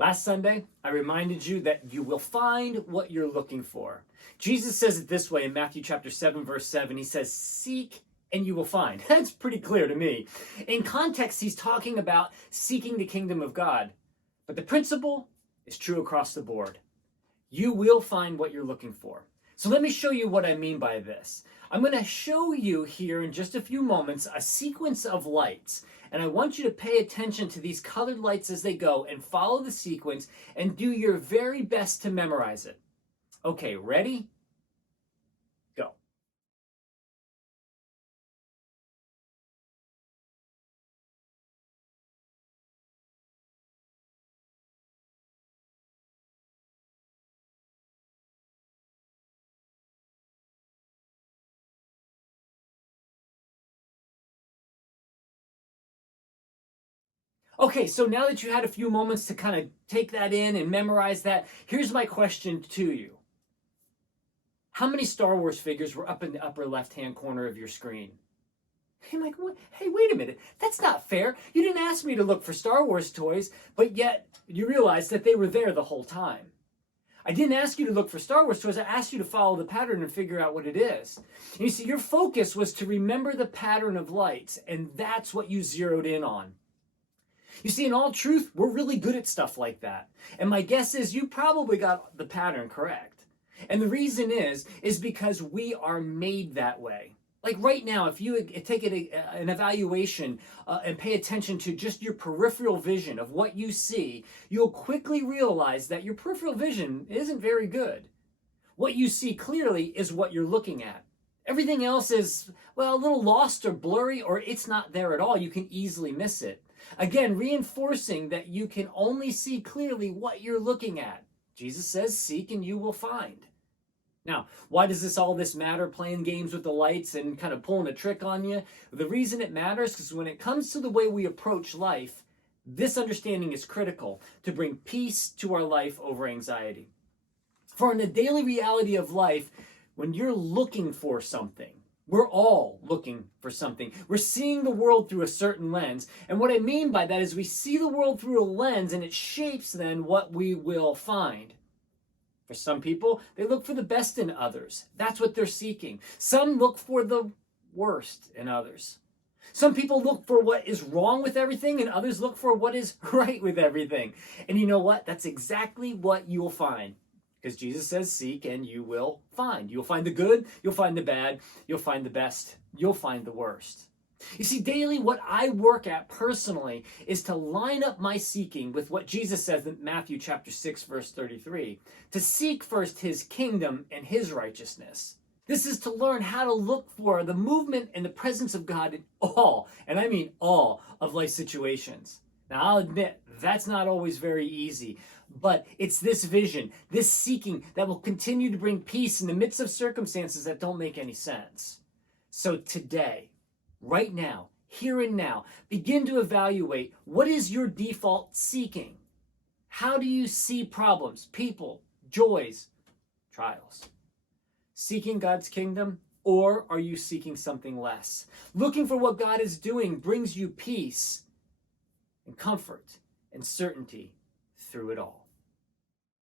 Last Sunday, I reminded you that you will find what you're looking for. Jesus says it this way in Matthew chapter 7, verse 7. He says, seek and you will find. That's pretty clear to me. In context, he's talking about seeking the kingdom of God. But the principle is true across the board. You will find what you're looking for. So let me show you what I mean by this. I'm going to show you here in just a few moments a sequence of lights. And I want you to pay attention to these colored lights as they go and follow the sequence and do your very best to memorize it. Okay, ready? Go. Okay, so now that you had a few moments to kind of take that in and memorize that, here's my question to you. How many Star Wars figures were up in the upper left-hand corner of your screen? Hey, Mike, what? Hey, wait a minute. That's not fair. You didn't ask me to look for Star Wars toys, but yet you realized that they were there the whole time. I didn't ask you to look for Star Wars toys. I asked you to follow the pattern and figure out what it is. And you see, your focus was to remember the pattern of lights, and that's what you zeroed in on. You see, in all truth, we're really good at stuff like that. And my guess is you probably got the pattern correct. And the reason is because we are made that way. Like right now, if you take an evaluation and pay attention to just your peripheral vision of what you see, you'll quickly realize that your peripheral vision isn't very good. What you see clearly is what you're looking at. Everything else is, well, a little lost or blurry, or it's not there at all. You can easily miss it. Again, reinforcing that you can only see clearly what you're looking at. Jesus says, seek and you will find. Now, why does all this matter, playing games with the lights and kind of pulling a trick on you? The reason it matters is because when it comes to the way we approach life, this understanding is critical to bring peace to our life over anxiety. For in the daily reality of life, when you're looking for something, we're all looking for something. We're seeing the world through a certain lens. And what I mean by that is we see the world through a lens and it shapes then what we will find. For some people, they look for the best in others. That's what they're seeking. Some look for the worst in others. Some people look for what is wrong with everything and others look for what is right with everything. And you know what? That's exactly what you'll find. Because Jesus says, seek and you will find. You'll find the good, you'll find the bad, you'll find the best, you'll find the worst. You see, daily what I work at personally is to line up my seeking with what Jesus says in Matthew chapter 6, verse 33. To seek first his kingdom and his righteousness. This is to learn how to look for the movement and the presence of God in all, and I mean all, of life situations. Now, I'll admit, that's not always very easy. But it's this vision, this seeking that will continue to bring peace in the midst of circumstances that don't make any sense. So today, right now, here and now, begin to evaluate what is your default seeking. How do you see problems, people, joys, trials? Seeking God's kingdom, or are you seeking something less? Looking for what God is doing brings you peace and comfort and certainty through it all.